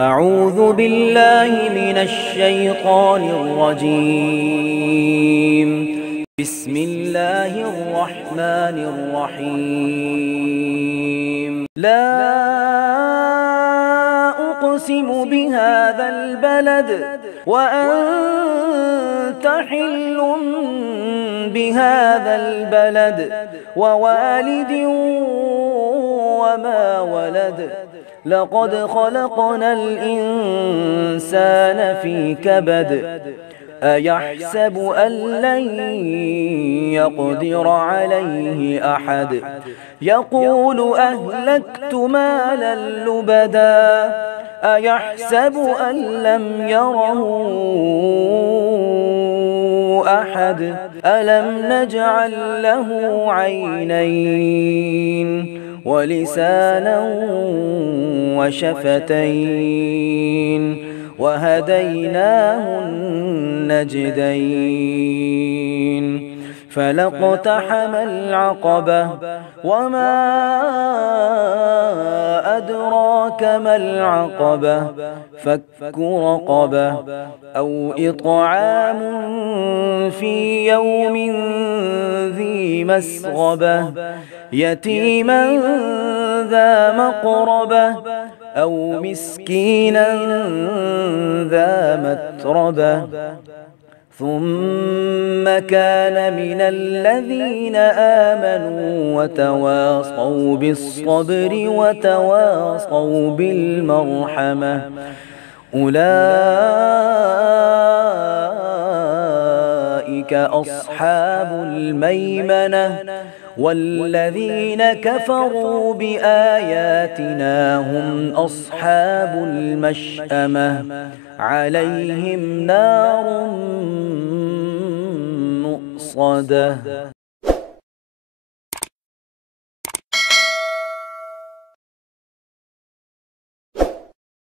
أعوذ بالله من الشيطان الرجيم. بسم الله الرحمن الرحيم. لا أقسم بهذا البلد وأنت حل بهذا البلد ووالد وما ولد. لقد خلقنا الإنسان في كبد. أيحسب أن لن يقدر عليه أحد. يقول أهلكت مالا لبدا. أيحسب أن لم يره أحد. ألم نجعل له عينين ولسانا وشفتين وهديناه النجدين. فلاقتحم العقبة وما أدراك ما العقبة. فك رقبة أو إطعام في يوم ذي مسغبة. يتيما ذا مقربة أو مسكينا ذا متربة. ثم كان من الذين آمنوا وتواصوا بالصبر وتواصوا بالمرحمة. أولئك أصحاب الميمنة. والذين كفروا بآياتنا هم أصحاب المشأمة. عليهم نار مؤصدة.